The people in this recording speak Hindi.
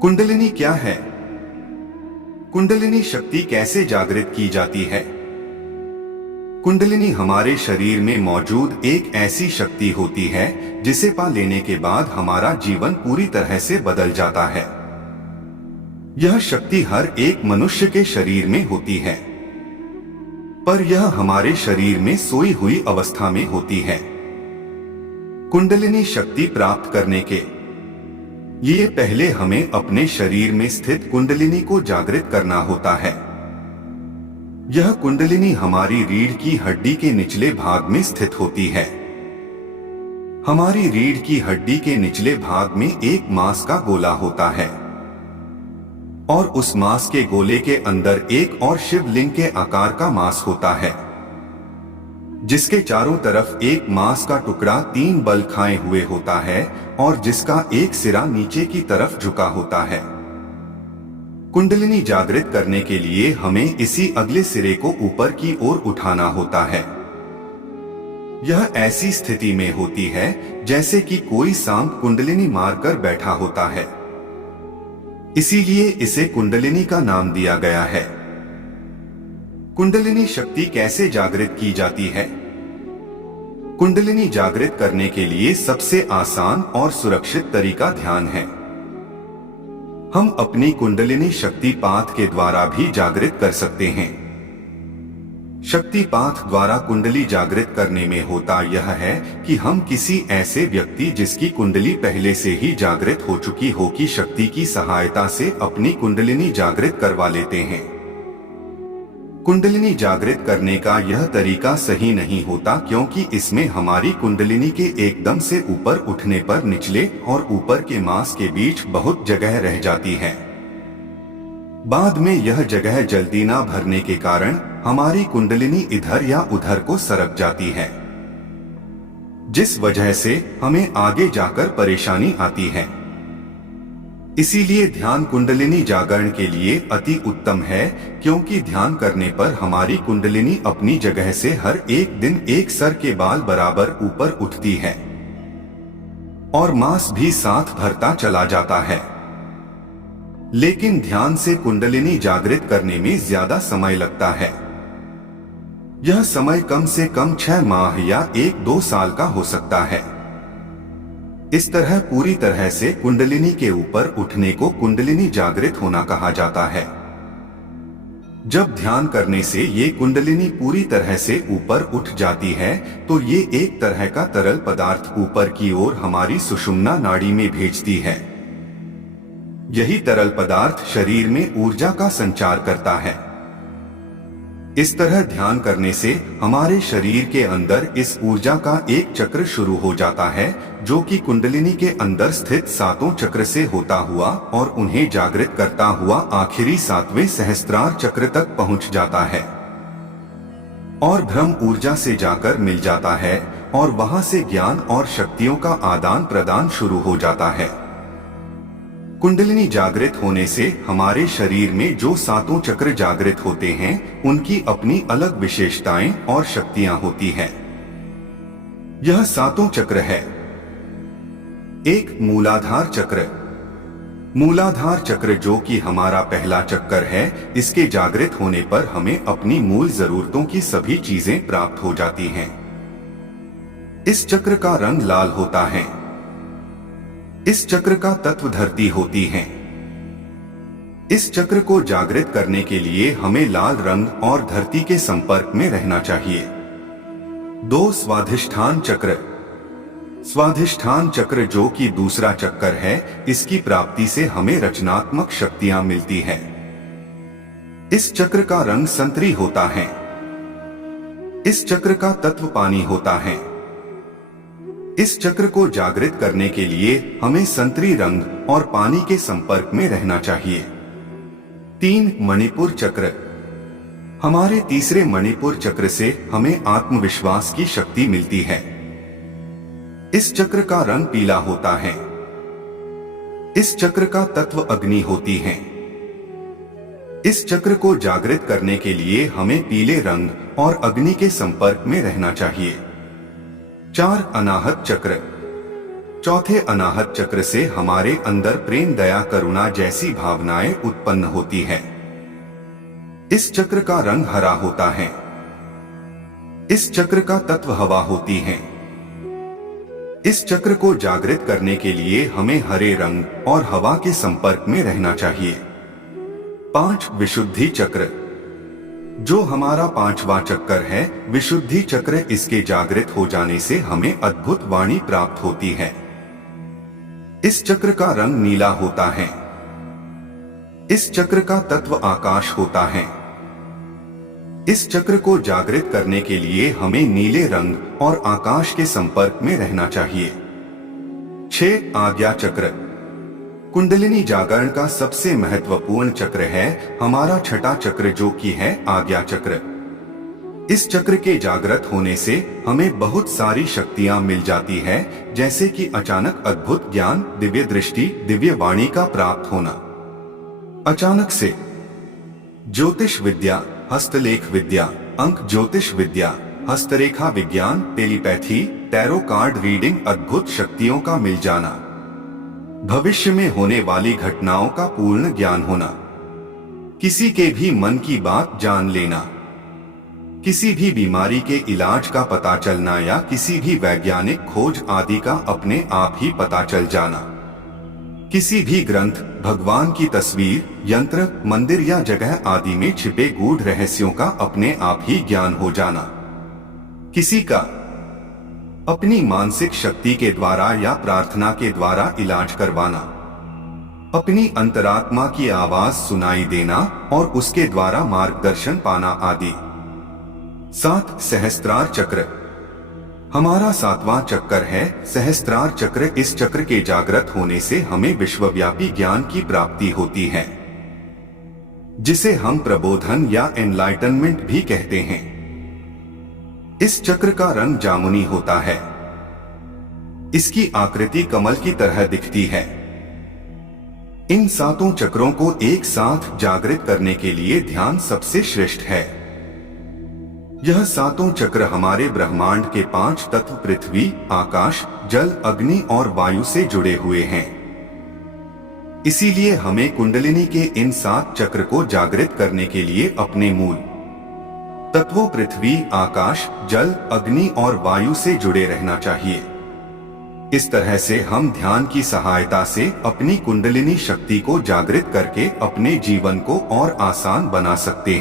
कुंडलिनी क्या है? कुंडलिनी शक्ति कैसे जागृत की जाती है? कुंडलिनी हमारे शरीर में मौजूद एक ऐसी शक्ति होती है जिसे पा लेने के बाद हमारा जीवन पूरी तरह से बदल जाता है। यह शक्ति हर एक मनुष्य के शरीर में होती है, पर यह हमारे शरीर में सोई हुई अवस्था में होती है। कुंडलिनी शक्ति प्राप्त करने के लिए पहले हमें अपने शरीर में स्थित कुंडलिनी को जागृत करना होता है। यह कुंडलिनी हमारी रीढ़ की हड्डी के निचले भाग में स्थित होती है। हमारी रीढ़ की हड्डी के निचले भाग में एक मांस का गोला होता है और उस मांस के गोले के अंदर एक और शिवलिंग के आकार का मांस होता है, जिसके चारों तरफ एक मांस का टुकड़ा 3 बल खाए हुए होता है और जिसका एक सिरा नीचे की तरफ झुका होता है। कुंडलिनी जागृत करने के लिए हमें इसी अगले सिरे को ऊपर की ओर उठाना होता है। यह ऐसी स्थिति में होती है जैसे कि कोई सांप कुंडलिनी मारकर बैठा होता है, इसीलिए इसे कुंडलिनी का नाम दिया गया है। कुंडलिनी शक्ति कैसे जागृत की जाती है? कुंडलिनी जागृत करने के लिए सबसे आसान और सुरक्षित तरीका ध्यान है। हम अपनी कुंडलिनी शक्तिपात के द्वारा भी जागृत कर सकते हैं। शक्तिपात द्वारा कुंडली जागृत करने में होता यह है कि हम किसी ऐसे व्यक्ति जिसकी कुंडली पहले से ही जागृत हो चुकी हो की शक्ति की सहायता से अपनी कुंडलिनी जागृत करवा लेते हैं। कुंडलिनी जागृत करने का यह तरीका सही नहीं होता, क्योंकि इसमें हमारी कुंडलिनी के एकदम से ऊपर उठने पर निचले और ऊपर के मांस के बीच बहुत जगह रह जाती है। बाद में यह जगह जल्दी ना भरने के कारण हमारी कुंडलिनी इधर या उधर को सरक जाती है, जिस वजह से हमें आगे जाकर परेशानी आती है। इसीलिए ध्यान कुंडलिनी जागरण के लिए अति उत्तम है, क्योंकि ध्यान करने पर हमारी कुंडलिनी अपनी जगह से हर एक दिन एक सर के बाल बराबर ऊपर उठती है और मांस भी साथ भरता चला जाता है। लेकिन ध्यान से कुंडलिनी जागृत करने में ज्यादा समय लगता है। यह समय कम से कम 6 माह या 1-2 साल का हो सकता है। इस तरह पूरी तरह से कुंडलिनी के ऊपर उठने को कुंडलिनी जागृत होना कहा जाता है। जब ध्यान करने से ये कुंडलिनी पूरी तरह से ऊपर उठ जाती है तो ये एक तरह का तरल पदार्थ ऊपर की ओर हमारी सुषुम्ना नाड़ी में भेजती है। यही तरल पदार्थ शरीर में ऊर्जा का संचार करता है। इस तरह ध्यान करने से हमारे शरीर के अंदर इस ऊर्जा का एक चक्र शुरू हो जाता है, जो कि कुंडलिनी के अंदर स्थित 7 चक्र से होता हुआ और उन्हें जागृत करता हुआ आखिरी 7वें सहस्त्रार चक्र तक पहुंच जाता है और ब्रह्म ऊर्जा से जाकर मिल जाता है और वहां से ज्ञान और शक्तियों का आदान प्रदान शुरू हो जाता है। कुंडलिनी जागृत होने से हमारे शरीर में जो 7 चक्र जागृत होते हैं, उनकी अपनी अलग विशेषताएं और शक्तियां होती हैं। यह 7 चक्र है। 1. मूलाधार चक्र। मूलाधार चक्र, जो कि हमारा पहला चक्कर है, इसके जागृत होने पर हमें अपनी मूल जरूरतों की सभी चीजें प्राप्त हो जाती हैं। इस चक्र का रंग लाल होता है। इस चक्र का तत्व धरती होती है। इस चक्र को जागृत करने के लिए हमें लाल रंग और धरती के संपर्क में रहना चाहिए। 2. स्वाधिष्ठान चक्र। स्वाधिष्ठान चक्र, जो कि दूसरा चक्कर है, इसकी प्राप्ति से हमें रचनात्मक शक्तियां मिलती है। इस चक्र का रंग संतरी होता है। इस चक्र का तत्व पानी होता है। इस चक्र को जागृत करने के लिए हमें संतरी रंग और पानी के संपर्क में रहना चाहिए। 3. मणिपुर चक्र। हमारे तीसरे मणिपुर चक्र से हमें आत्मविश्वास की शक्ति मिलती है। इस चक्र का रंग पीला होता है। इस चक्र का तत्व अग्नि होती है। इस चक्र को जागृत करने के लिए हमें पीले रंग और अग्नि के संपर्क में रहना चाहिए। 4. अनाहत चक्र। चौथे अनाहत चक्र से हमारे अंदर प्रेम, दया, करुणा जैसी भावनाएं उत्पन्न होती है। इस चक्र का रंग हरा होता है। इस चक्र का तत्व हवा होती है। इस चक्र को जागृत करने के लिए हमें हरे रंग और हवा के संपर्क में रहना चाहिए। 5 विशुद्धि चक्र, जो हमारा 5वां चक्र है, विशुद्धि चक्र, इसके जागृत हो जाने से हमें अद्भुत वाणी प्राप्त होती है। इस चक्र का रंग नीला होता है। इस चक्र का तत्व आकाश होता है। इस चक्र को जागृत करने के लिए हमें नीले रंग और आकाश के संपर्क में रहना चाहिए। 6 आज्ञा चक्र, कुंडलिनी जागरण का सबसे महत्वपूर्ण चक्र है, हमारा छठा चक्र, जो कि है आज्ञा चक्र। इस चक्र के जागृत होने से हमें बहुत सारी शक्तियां मिल जाती है, जैसे कि अचानक अद्भुत ज्ञान, दिव्य दृष्टि, दिव्य वाणी का प्राप्त होना। अचानक से ज्योतिष विद्या, हस्तलेख विद्या, अंक ज्योतिष विद्या, हस्तरेखा विज्ञान, टेलीपैथी, टैरो कार्ड रीडिंग, अद्भुत शक्तियों का मिल जाना, भविष्य में होने वाली घटनाओं का पूर्ण ज्ञान होना, किसी के भी मन की बात जान लेना, किसी भी बीमारी के इलाज का पता चलना या किसी भी वैज्ञानिक खोज आदि का अपने आप ही पता चल जाना, किसी भी ग्रंथ, भगवान की तस्वीर, यंत्र, मंदिर या जगह आदि में छिपे गूढ़ रहस्यों का अपने आप ही ज्ञान हो जाना, किसी का अपनी मानसिक शक्ति के द्वारा या प्रार्थना के द्वारा इलाज करवाना, अपनी अंतरात्मा की आवाज सुनाई देना और उसके द्वारा मार्गदर्शन पाना आदि। 7 सहस्त्रार चक्र, हमारा 7वां चक्र है सहस्त्रार चक्र। इस चक्र के जागृत होने से हमें विश्वव्यापी ज्ञान की प्राप्ति होती है, जिसे हम प्रबोधन या एनलाइटनमेंट भी कहते हैं। इस चक्र का रंग जामुनी होता है। इसकी आकृति कमल की तरह दिखती है। इन 7 चक्रों को एक साथ जागृत करने के लिए ध्यान सबसे श्रेष्ठ है। यह 7 चक्र हमारे ब्रह्मांड के 5 तत्व पृथ्वी, आकाश, जल, अग्नि और वायु से जुड़े हुए हैं। इसीलिए हमें कुंडलिनी के इन 7 चक्र को जागृत करने के लिए अपने मूल तत्वों पृथ्वी, आकाश, जल, अग्नि और वायु से जुड़े रहना चाहिए। इस तरह से हम ध्यान की सहायता से अपनी कुंडलिनी शक्ति को जागृत करके अपने जीवन को और आसान बना सकते हैं।